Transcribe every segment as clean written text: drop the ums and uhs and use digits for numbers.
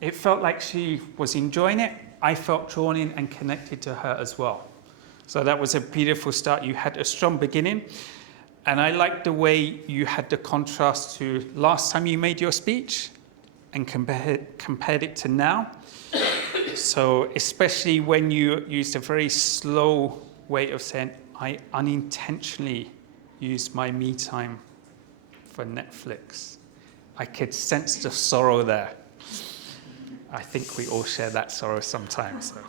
It felt like she was enjoying it. I felt drawn in and connected to her as well. So that was a beautiful start. You had a strong beginning. And I liked the way you had the contrast to last time you made your speech and compared it to now. So especially when you used a very slow way of saying, I unintentionally used my me time for Netflix. I could sense the sorrow there. I think we all share that sorrow sometimes. So.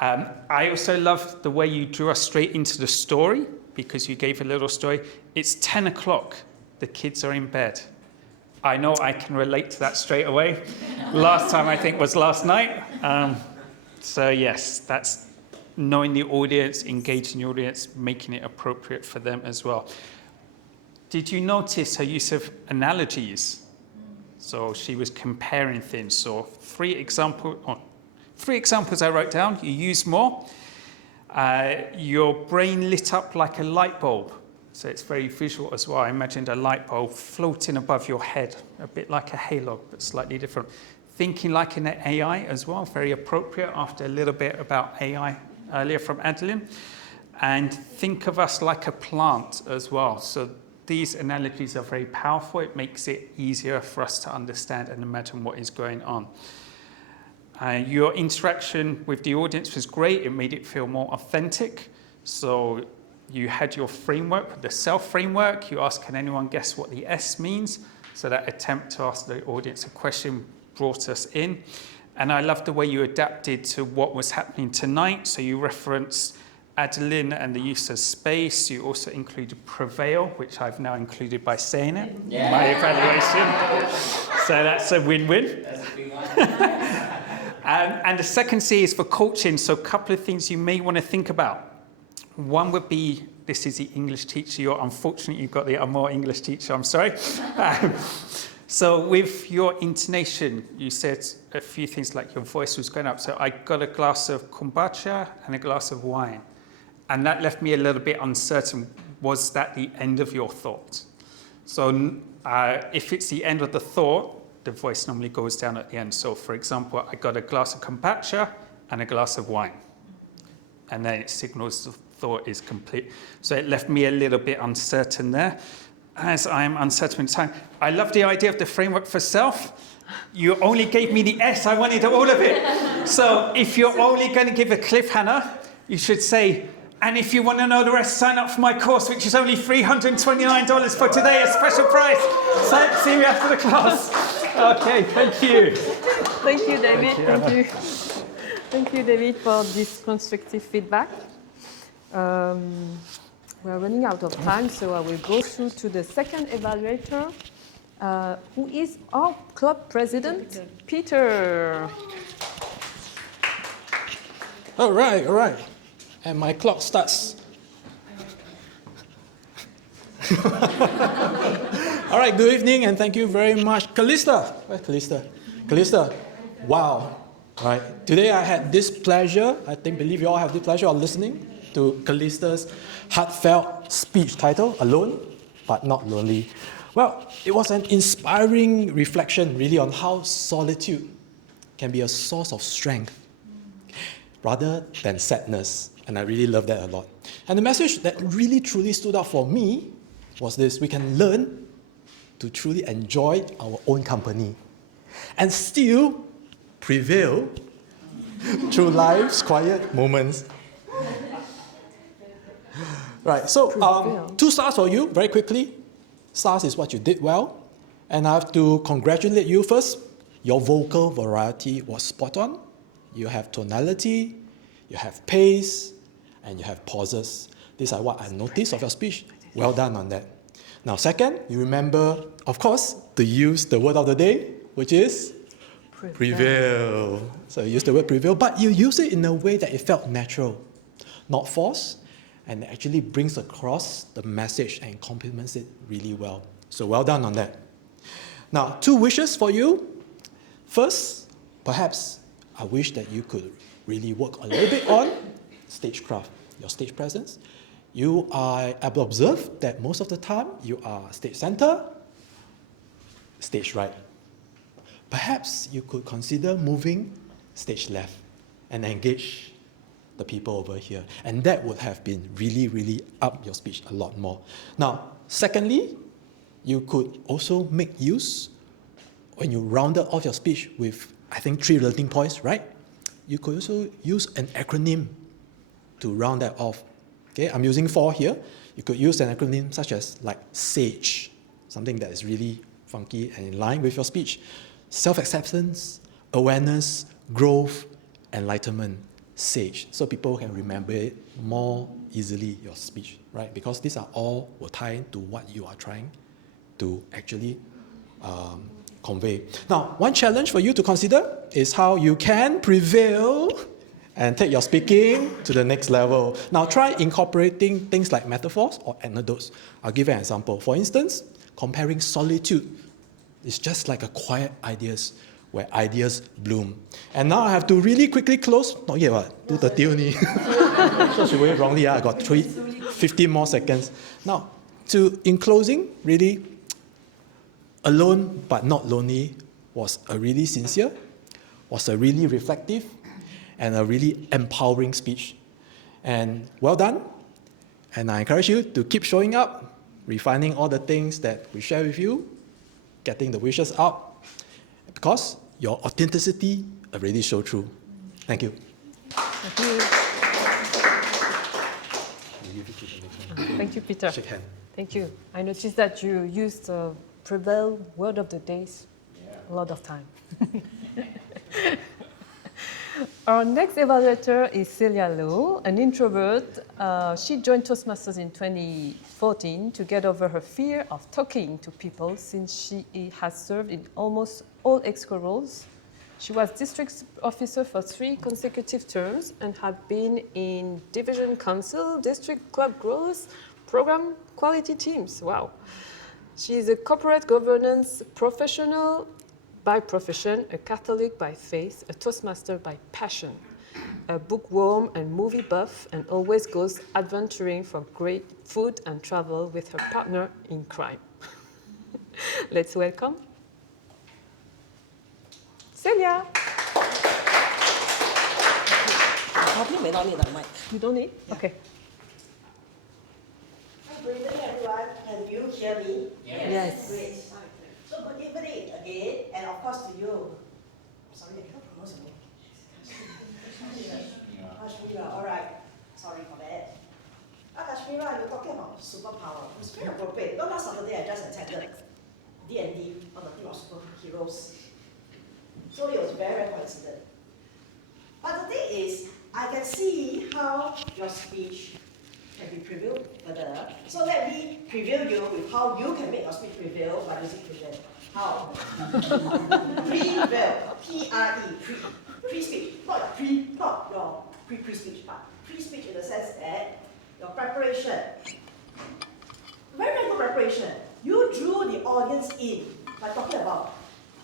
I also loved the way you drew us straight into the story, because you gave a little story. It's 10 o'clock. The kids are in bed. I know I can relate to that straight away. Last time, I think, was last night. So yes, that's knowing the audience, engaging the audience, making it appropriate for them as well. Did you notice her use of analogies? So she was comparing things. So three examples I wrote down. You use more. Your brain lit up like a light bulb. So it's very visual as well. I imagined a light bulb floating above your head, a bit like a halo, but slightly different. Thinking like an AI as well, very appropriate after a little bit about AI earlier from Adeline. And think of us like a plant as well. So these analogies are very powerful. It makes it easier for us to understand and imagine what is going on. Your interaction with the audience was great. It made it feel more authentic. So you had your framework, the self framework. You asked, can anyone guess what the S means? So that attempt to ask the audience a question brought us in. And I loved the way you adapted to what was happening tonight. So you referenced Adeline and the use of space. You also included prevail, which I've now included by saying it in my evaluation. So that's a win-win. That's a big one. And the second C is for coaching. So a couple of things you may want to think about. One would be, this is the English teacher. Unfortunately, you've got the more English teacher. I'm sorry. So with your intonation, you said a few things like your voice was going up. So I got a glass of kombucha and a glass of wine. And that left me a little bit uncertain. Was that the end of your thought? So if it's the end of the thought, the voice normally goes down at the end. So for example, I got a glass of kombucha and a glass of wine. And then it signals the thought is complete. So it left me a little bit uncertain there. As I am uncertain in time, I love the idea of the framework for self. You only gave me the S, I wanted all of it. So if you're only going to give a cliffhanger, you should say, and if you want to know the rest, sign up for my course, which is only $329 for today, a special price. So see me after the class. Okay, thank you. Thank you, David. Thank you. Thank you, David, for this constructive feedback. We're running out of time, so I will go through to the second evaluator, who is our club president, Peter. All right. And my clock starts. All right, good evening, and thank you very much. Callista. Where's Callista? Callista, wow. Right. Today I had this pleasure, believe you all have this pleasure of listening to Callista's heartfelt speech titled, Alone, but Not Lonely. Well, it was an inspiring reflection really on how solitude can be a source of strength rather than sadness. And I really love that a lot. And the message that really truly stood out for me was this: we can learn to truly enjoy our own company and still prevail through life's quiet moments. Right, so 2 stars for you, very quickly. Stars is what you did well. And I have to congratulate you first. Your vocal variety was spot on. You have tonality, you have pace, and you have pauses. These are what I noticed of your speech. Well done on that. Now, second, you remember, of course, to use the word of the day, which is prevail. So you use the word prevail, but you use it in a way that it felt natural, not forced, and it actually brings across the message and complements it really well. So well done on that. Now, 2 wishes for you. First, perhaps I wish that you could really work a little bit on stagecraft, your stage presence. I have observed that most of the time you are stage center, stage right. perhaps you could consider moving stage left and engage the people over here. And that would have been really, really up your speech a lot more. Now, secondly, you could also make use, when you rounded off your speech with, I think, 3 learning points, right? You could also use an acronym to round that off. Okay, I'm using 4 here. You could use an acronym such as like SAGE, something that is really funky and in line with your speech. Self-acceptance, awareness, growth, enlightenment, SAGE. So people can remember it more easily, your speech, right? Because these are all will tie into what you are trying to actually convey. Now, one challenge for you to consider is how you can prevail and take your speaking to the next level. Now, try incorporating things like metaphors or anecdotes. I'll give you an example. For instance, comparing solitude is just like a quiet ideas where ideas bloom. And now I have to really quickly close. Not yet, what? 2:30 only. So she went wrongly. I got 15 more seconds. Now, in closing, really, alone but not lonely was a really sincere, was a really reflective, and a really empowering speech. And well done. And I encourage you to keep showing up, refining all the things that we share with you, getting the wishes out, because your authenticity already shows through. Thank you. Thank you. Thank you, Peter. Shake hand. Thank you. I noticed that you used the prevail word of the days a lot of time. Our next evaluator is Celia Lowe, an introvert. She joined Toastmasters in 2014 to get over her fear of talking to people, since she has served in almost all exco roles. She was district officer for 3 consecutive terms and had been in division council, district club growth, program quality teams. Wow. She is a corporate governance professional by profession, a Catholic by faith, a Toastmaster by passion, a bookworm and movie buff, and always goes adventuring for great food and travel with her partner in crime. Let's welcome Celia. Probably may not need a mic. You don't need? Okay. Good evening, everyone. Can you hear me? Yes. Great. So good evening again, and of course to you. Sorry, I cannot pronounce your name. Kashmira, all right. Sorry for that. Kashmira, you're talking about superpower. It's very appropriate. Because last Saturday I just attended D&D on the theme of superheroes. So it was very, very coincident. But the thing is, I can see how your speech can be prevailed further. So let me preview you with how you can make your speech prevail by using prevail. How? Prevail. P-R-E. Pre-speech. Not your pre-speech, but pre-speech in the sense that your preparation. Very, very good preparation. You drew the audience in by talking about,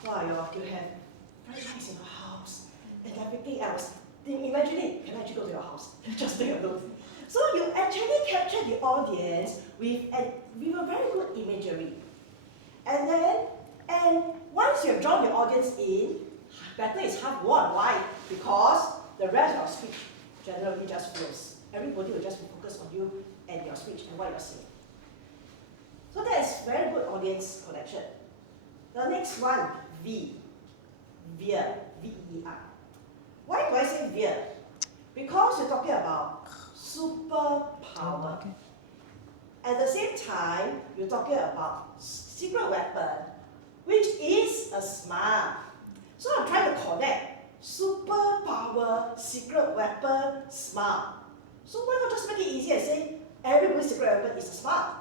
wow, you have very nice in your house and everything else. Then imagine it. Can I actually go to your house? Just take a look. So you actually captured the audience with a very good imagery. And once you have drawn the audience in, better is half won. Why? Because the rest of your speech generally just flows. Everybody will just be focused on you and your speech and what you're saying. So that is very good audience connection. The next one, V. Veer. V-E-R. Why do I say veer? Because you're talking about superpower. Okay. At the same time, you're talking about secret weapon, which is a smile. So I'm trying to connect superpower, secret weapon, smile. So why not just make it easy and say everybody's secret weapon is a smile?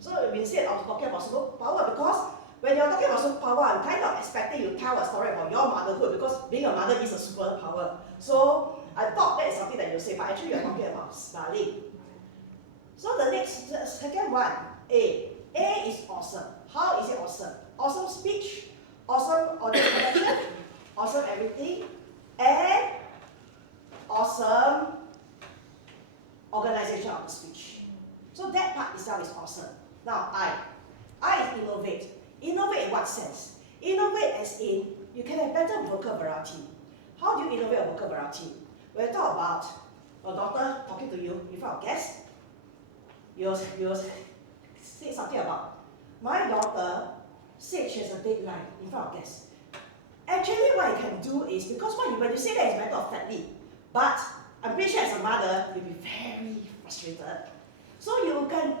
So instead of talking about superpower, because when you're talking about superpower, I'm kind of expecting you to tell a story about your motherhood, because being a mother is a superpower. So I thought that is something that you say, but actually you're talking about smiling. So the second one, A. A is awesome. How is it awesome? Awesome speech, awesome audience connection, awesome everything, and awesome organization of the speech. So that part itself is awesome. Now I is innovate. Innovate in what sense? Innovate is in, you can have better vocal variety. How do you innovate vocal variety? When you talk about a doctor talking to you in front of guests, you'll say something about, my daughter said she has a deadline in front of guests. Actually, what you can do is, because when you say that, it's matter of factly, but I'm pretty sure as a mother, you'll be very frustrated. So you can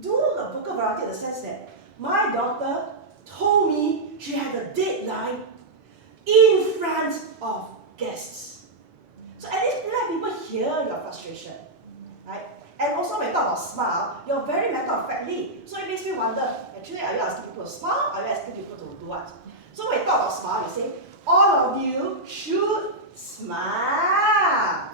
do a vocal variety in the sense that my daughter told me she had a deadline in front of guests. So at least let people hear your frustration, right? And also when you talk about smile, you're very matter of factly. So it makes me wonder, actually, are you asking people to smile? Or are you asking people to do what? So when you talk about smile, you say, all of you should smile.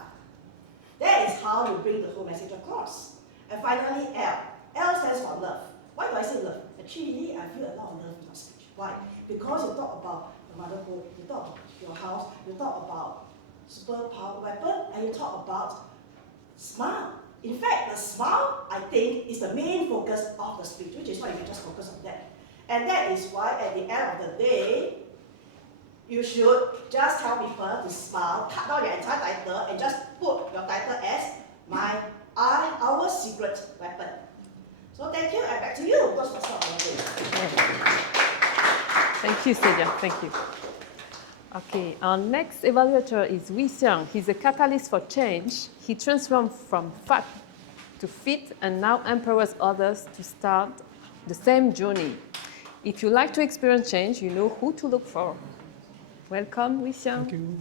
That is how you bring the whole message across. And finally, L. L stands for love. Why do I say love? Actually, I feel a lot of love in your speech. Why? Because you talk about the motherhood, you talk about your house, you talk about superpower weapon, and you talk about smile. In fact, the smile, I think, is the main focus of the speech, which is why you can just focus on that. And that is why at the end of the day, you should just tell people to smile, cut down your entire title, and just put your title as our secret weapon. So thank you, and back to you. Those were some of the things. Thank you, Celia. Thank you. Okay, our next evaluator is Wee Seung. He's a catalyst for change. He transformed from fat to fit and now empowers others to start the same journey. If you like to experience change, you know who to look for. Welcome, Wee Seung. Thank you.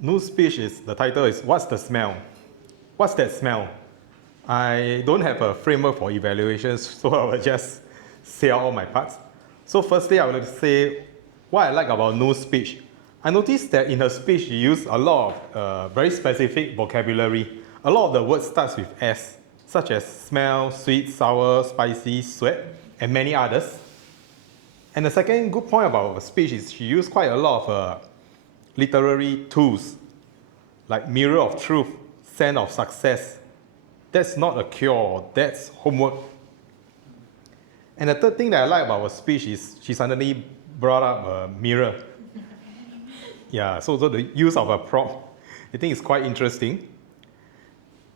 New speech is, the title is, What's the Smell? What's that smell? I don't have a framework for evaluations, so I will just say out all my parts. So firstly, I would say what I like about Nu's speech. I noticed that in her speech, she used a lot of very specific vocabulary. A lot of the words starts with S, such as smell, sweet, sour, spicy, sweat, and many others. And the second good point about her speech is she used quite a lot of literary tools, like mirror of truth, scent of success. That's not a cure, that's homework. And the third thing that I like about her speech is she suddenly brought up a mirror. Yeah, so the use of a prop, I think is quite interesting.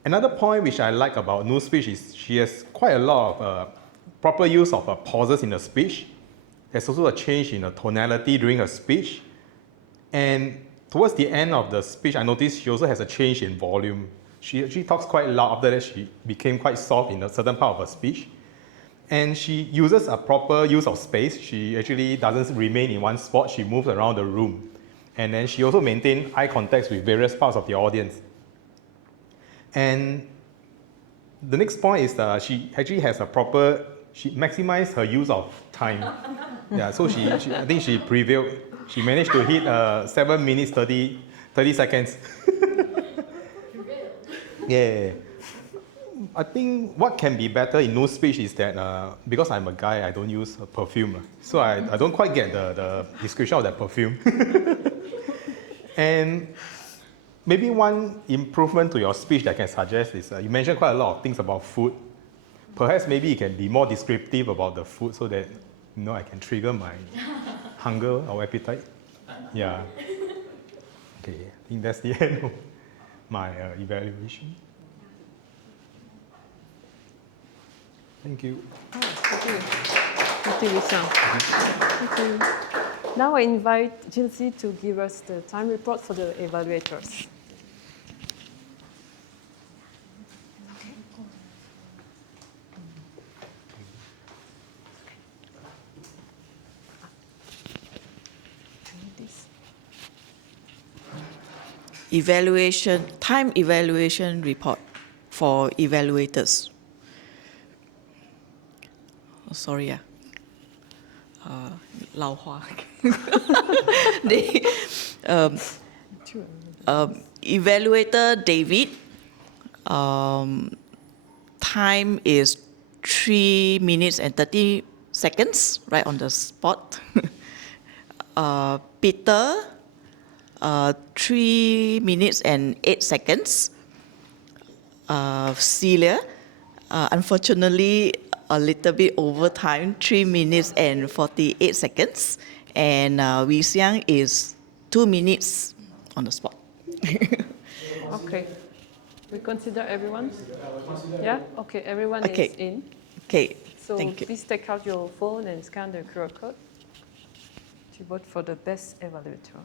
Another point which I like about Nu's speech is she has quite a lot of proper use of pauses in her speech. There's also a change in the tonality during her speech. And towards the end of the speech, I noticed she also has a change in volume. She talks quite loud. After that, she became quite soft in a certain part of her speech. And she uses a proper use of space. She actually doesn't remain in one spot. She moves around the room. And then she also maintains eye contact with various parts of the audience. And the next point is she actually has a proper, she maximized her use of time. Yeah, so I think she prevailed. She managed to hit 7 minutes, 30 seconds. Yeah. I think what can be better in Nu's speech is that because I'm a guy, I don't use perfume. So I don't quite get the description of that perfume. And maybe one improvement to your speech that I can suggest is you mentioned quite a lot of things about food. Perhaps maybe you can be more descriptive about the food so that I can trigger my hunger or appetite. Yeah. Okay, I think that's the end of my evaluation. Thank you. Thank you. Thank you, Wee Seung. Thank you. Now I invite Jilcy to give us the time report for the evaluators. Time evaluation report for evaluators. Oh, sorry, 老话. Evaluator David, time is 3 minutes and 30 seconds, right on the spot. Peter, 3 minutes and 8 seconds. Celia, unfortunately, a little bit over time, 3 minutes and 48 seconds. And Wee Xiang is 2 minutes on the spot. Okay. We consider everyone? Yeah? Okay, everyone Okay. is in. Okay, So thank you. please take out your phone and scan the QR code to vote for the best evaluator.